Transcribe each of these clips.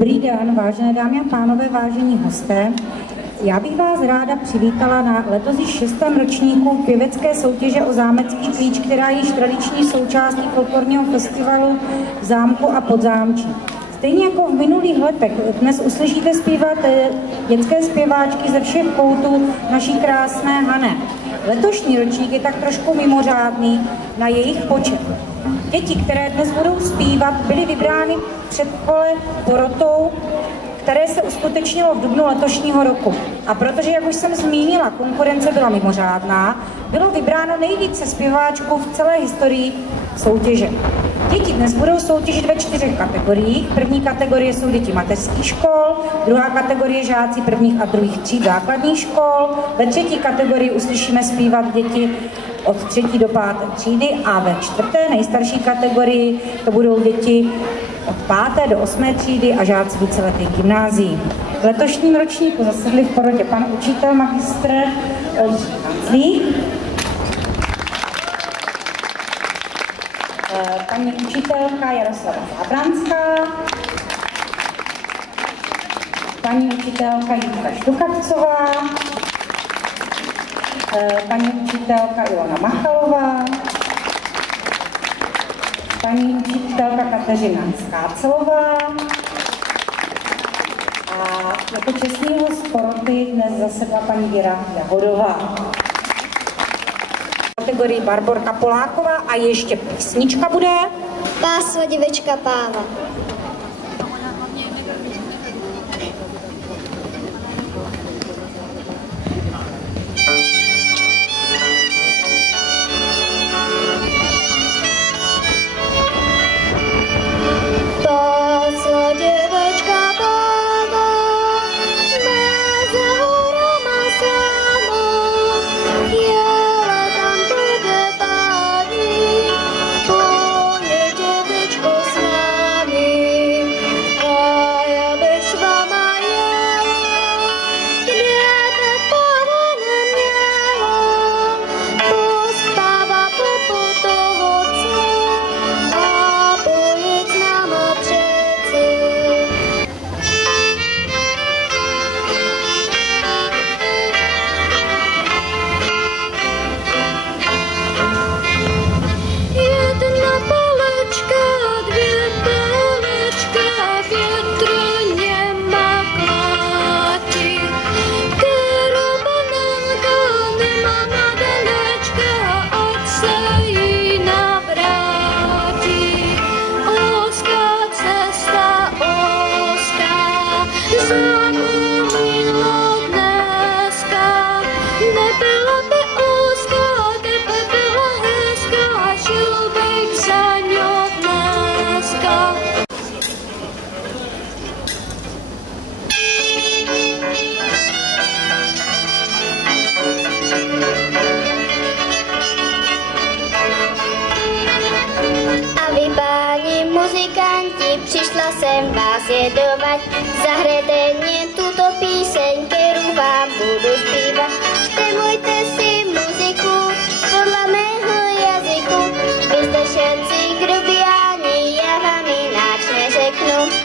Dobrý den, vážené dámy a pánové, vážení hosté. Já bych vás ráda přivítala na letos již 6. ročníku pěvecké soutěže o zámecký klíč, která je již tradiční součástí folklorního festivalu v zámku a Podzámčí. Stejně jako v minulých letech dnes uslyšíte zpívat dětské zpěváčky ze všech koutů naší krásné Hané. Letošní ročník je tak trošku mimořádný na jejich počet. Děti, které dnes budou zpívat, byly vybrány předkole porotou, které se uskutečnilo v dubnu letošního roku. A protože, jak už jsem zmínila, konkurence byla mimořádná, bylo vybráno nejvíce zpěváčků v celé historii soutěže. Děti dnes budou soutěžit ve 4 kategoriích. První kategorie jsou děti mateřských škol, druhá kategorie žáci prvních a druhých tříd základních škol, ve 3. kategorii uslyšíme zpívat děti od 3. do 5. třídy a ve 4. nejstarší kategorii to budou děti od 5. do 8. třídy a žáci víceletých gymnázií. V letošním ročníku zasedli v porotě pan učitel magistr Kanclík, paní učitelka Jaroslava Zábranská, paní učitelka Jitka Štukavcová, paní učitelka Ilona Machalová, paní učitelka Kateřina Skácelová a jako čestný host poroty dnes zasedla paní Věra Jahodová. Kategorii Barborka Poláková a ještě písnička bude Pásva děvečka Páva. Přišla jsem vás jedovat, zahrajte mě tuto píseň, kterou vám budu zpívat. Štemujte si muziku podle mého jazyku, vy jste všetci grubiáni, já vám jináč neřeknu.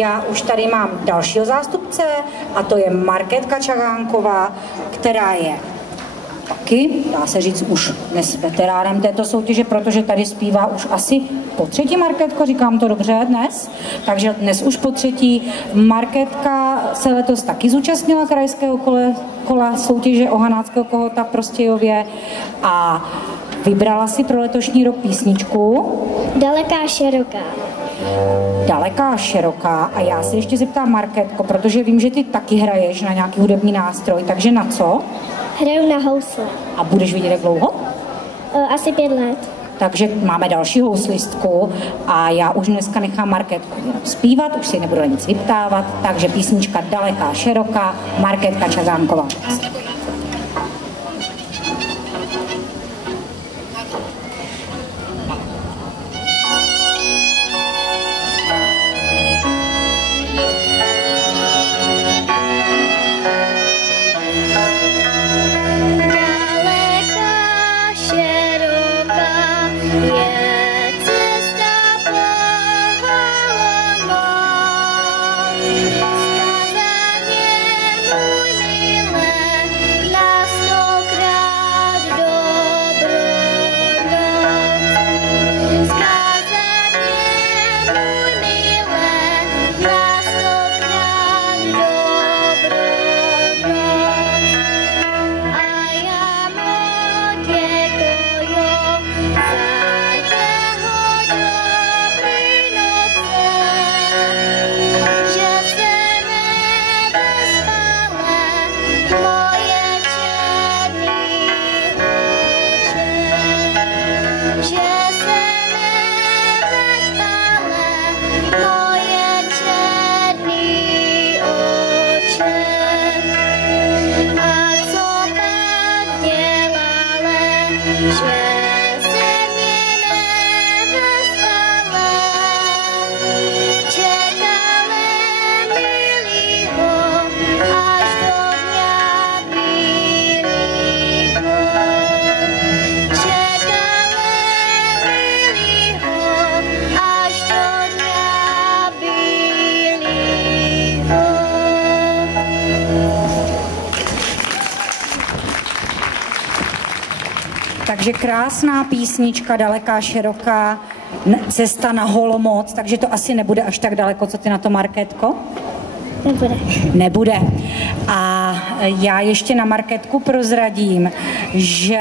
já už tady mám dalšího zástupce a to je Markétka Čagánková, která je taky, dá se říct, už dnes veteránem této soutěže, protože tady zpívá už asi po třetí. Markétko, říkám to dobře dnes, takže dnes už po třetí. Markétka se letos taky zúčastnila krajského kola soutěže o hanáckého kohouta v Prostějově a vybrala si pro letošní rok písničku Daleká široká. Daleká široká. A já se ještě zeptám, Markétko, protože vím, že ty taky hraješ na nějaký hudební nástroj, takže na co? Hraju na housle. A budeš vidět jak dlouho? Asi 5 let. Takže máme další houslistku a já už dneska nechám Markétku zpívat, už si nebudu nic vyptávat, takže písnička Daleká široká, Markétka Čagánková. Takže krásná písnička, Daleká široká, cesta na Holomoc, takže to asi nebude až tak daleko, co ty na to, Markétko? Nebude. Nebude. A já ještě na Markétku prozradím, že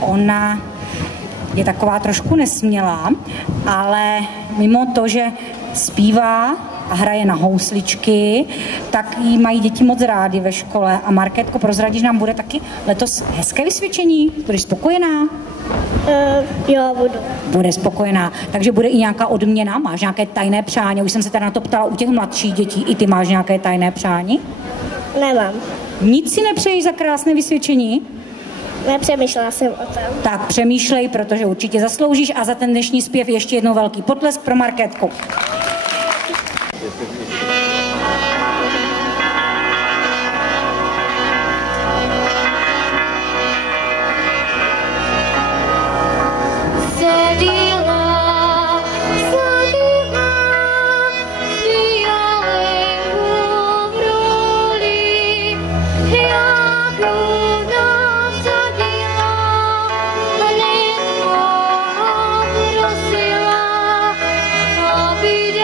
ona je taková trošku nesmělá, ale mimo to, že zpívá a hraje na housličky, tak jí mají děti moc rádi ve škole. A Markétko, prozradíš, nám bude taky letos hezké vysvědčení? Budeš spokojená? Jo, budu. Bude spokojená. Takže bude i nějaká odměna? Máš nějaké tajné přání? Už jsem se teda na to ptala u těch mladších dětí. I ty máš nějaké tajné přání? Nemám. Nic si nepřejíš za krásné vysvědčení? Nepřemýšlela jsem o tom. Tak přemýšlej, protože určitě zasloužíš a za ten dnešní zpěv ještě jednou velký potlesk pro Markétku. Be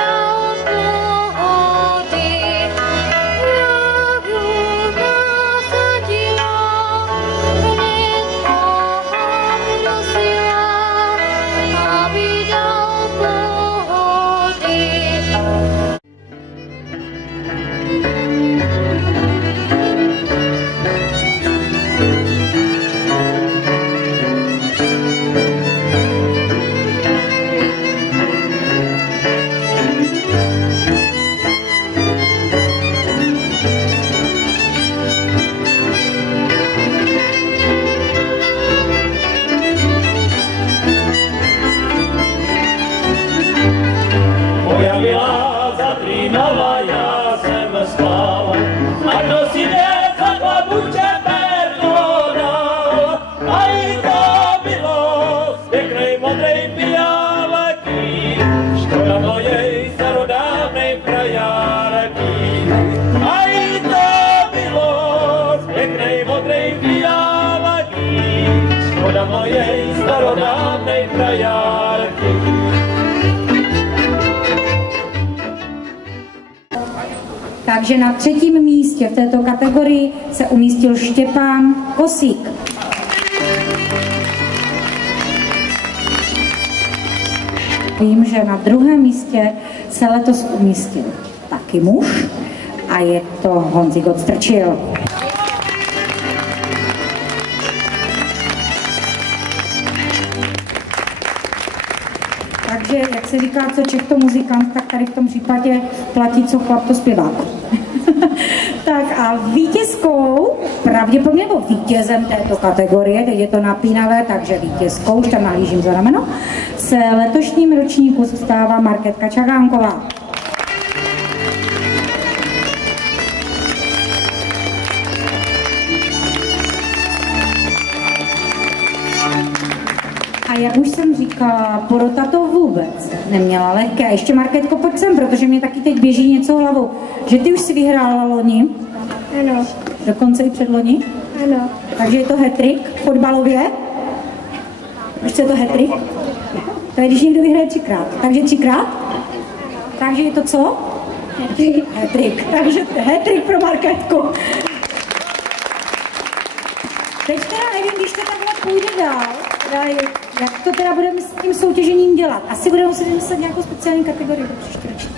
na járky. Takže na 3. místě v této kategorii se umístil Štěpán Kosík. Vím, že na 2. místě se letos umístil taky muž a je to Honzik Odstrčil. Takže, jak se říká, co Čech to muzikant, tak tady v tom případě platí, co chlap to zpěvák. Tak a vítězkou, pravděpodobně nebo vítězem této kategorie, teď je to napínavé, takže vítězkou, už tam nahlížím za rameno, se letošním ročníku stává Markétka Čagánková. A jak už jsem říkala, porota to vůbec neměla lehké. Ještě Markétko, pojď sem, protože mě taky teď běží něco hlavou. Že ty už si vyhrála loni? Ano. Dokonce i předloni? Ano. Takže je to hat-trick fotbalově? Víš, co je to hat-trick? To je, když někdo vyhraje 3krát. Takže 3krát? Takže je to co? Hat-trick. Takže hat-trick pro Markétku. Teď teda nevím, když to takhle půjde dál, jak to teda budeme s tím soutěžením dělat. Asi budeme muset vymyslet nějakou speciální kategorii do příští ročník.